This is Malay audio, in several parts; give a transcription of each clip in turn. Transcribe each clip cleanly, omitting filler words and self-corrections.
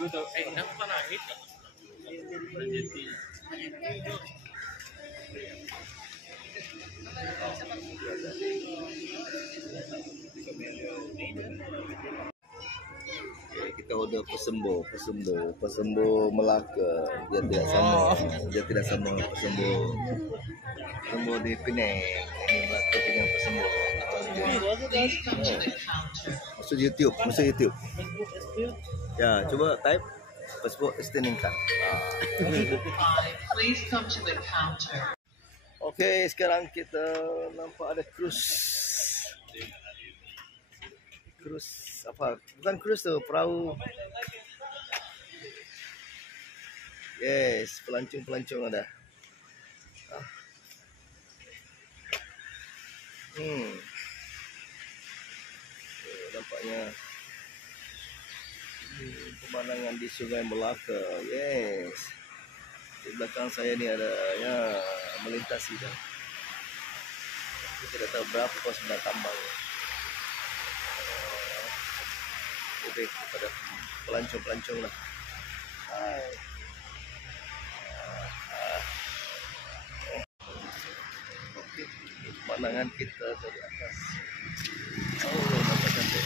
Kenapa nangis? Kita order Pesembo Melaka. Dia tidak sama Pesembo di Penang. Ini Melaka dengan Pesembo. Masuk YouTube. Ya, coba type Pesembo Standing Car. Please come to the counter. Okey, sekarang kita nampak ada cruise apa? Bukan cruise tu, perahu. Yes, pelancong ada. Nampaknya pemandangan di Sungai Melaka. Yes. Di belakang saya ni ada melintasi dah. Kita tidak tahu berapa sebenarnya tambang. Lebih kepada pelancong lah. Okey, pemandangan kita dari atas. Oh, nampak cantik.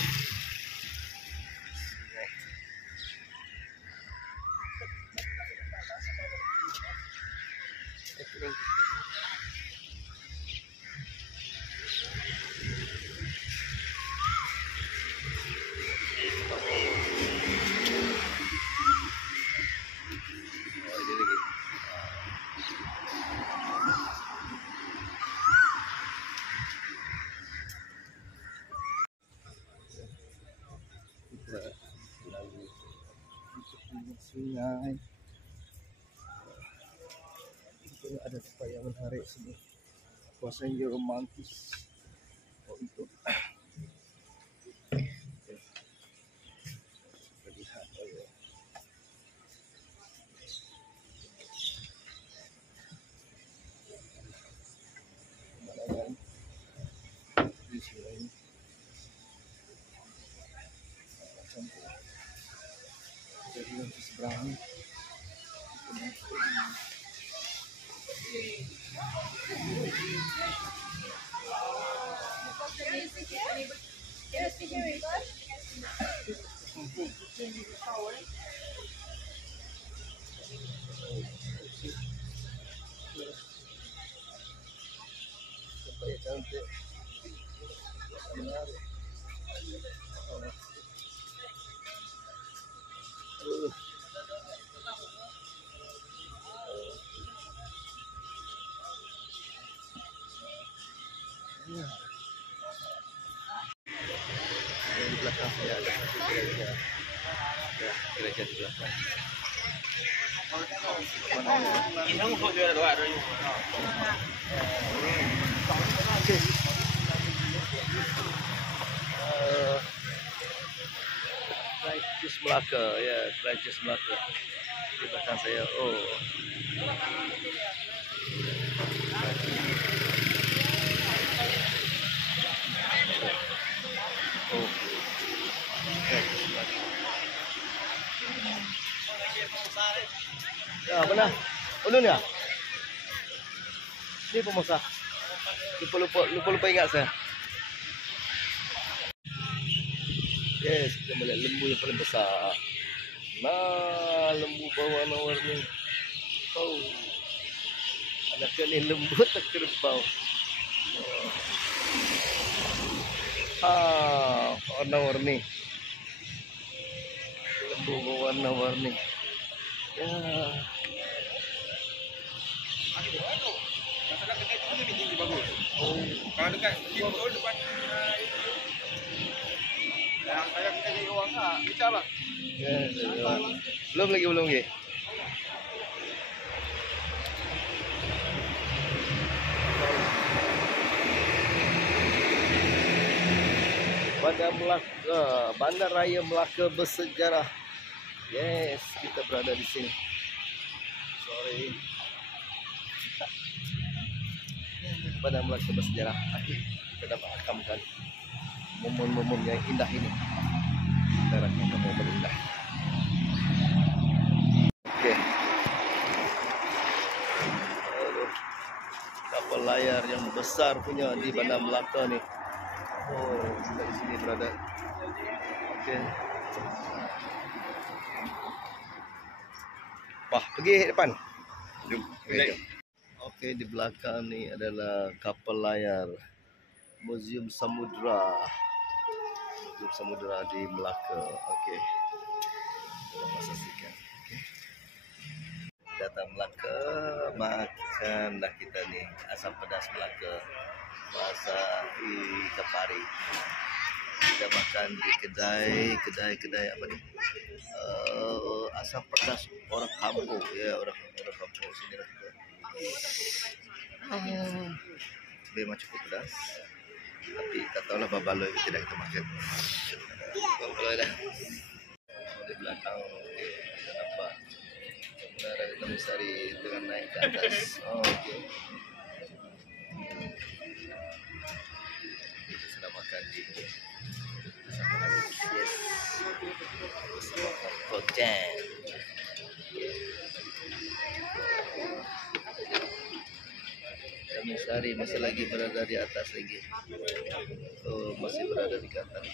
Sungai. Itu ada tempat yang menarik sini. Kawasan yang romantis. Untuk lihat pemandangan di sini. Jadi nanti seberang supaya cantik, menarik. Di belakang saya ada satu gereja. Gereja di belakang. Perancis Melaka, ya, Perancis Melaka di belakang saya. Oh, ya, mana? Ulun ya? Ini pemusa. Lupa ingat saya. Yes, kita melihat lembu yang paling besar. Nah, lembu berwarna-warni. Oh, adakah ni lembu atau kerbau? Warna-warni. Lembu berwarna-warni. Ya. Oh, Kalau dekat pintu depan yang saya kita jadi orang tak, bincanglah. Belum lagi. Bandar Raya Melaka bersejarah. Yes, kita berada di sini. Sorry. Bandar Melaka bersejarah. Kita dapat rakamkan momen-momen yang indah ini. Kita rakamkan momen indah. Okey. Kapal layar yang besar punya di Bandar Melaka ni. Oh, dari sini berada. Okey. Wah, pergi depan. Jom. Okay. Okey, di belakang ni adalah kapal layar Museum Samudra. Museum Samudra di Melaka. Okey. Kita saksikan. Okey. Datang Melaka, makanlah kita ni asam pedas Melaka. Masak ikan pari. Kita makan di kedai apa ni? Asam pedas orang kampung, ya, orang kampung sini lah kita. Memang cukup pedas. Tapi tak tahulah babaloi tidak kita makan. Babaloi dah. Di belakang kita nampak Menara Tamusari dengan naik ke atas. Okey. Kita sedang makan di yes. Bersama Kocan. Tamusari masih lagi berada di atas lagi. Oh, masih berada di atas.